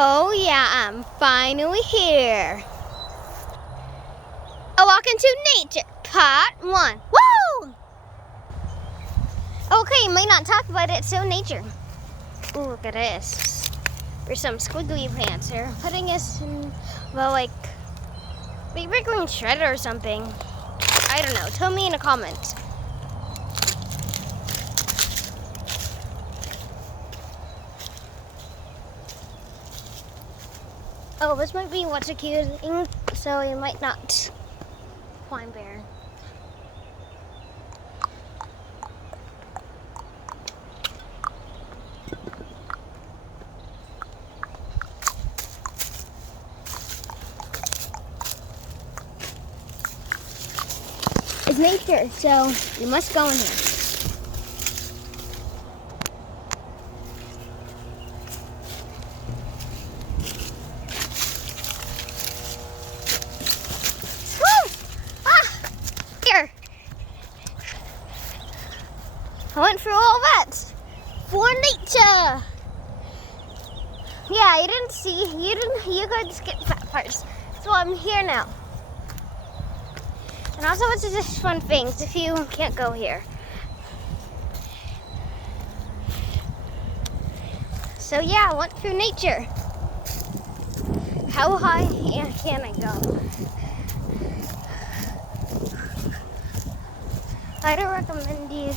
Oh yeah, I'm finally here. A walk into nature, part 1. Woo! Okay, you might not talk about it, so nature. Ooh, look at this. There's some squiggly plants here. Putting us in, well, like, maybe we're going shredder or something. I don't know. Tell me in the comments. Oh, this might be what's accusing, so you might not climb there. It's nature, so you must go in here. Here. I went through all that for nature. Yeah, you could skip that part. So I'm here now. And also it's just fun things if you can't go here. So yeah, I went through nature. How high can I go? I don't recommend you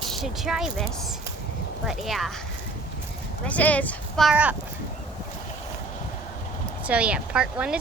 should try this, but yeah, this is far up. So yeah, part 1 is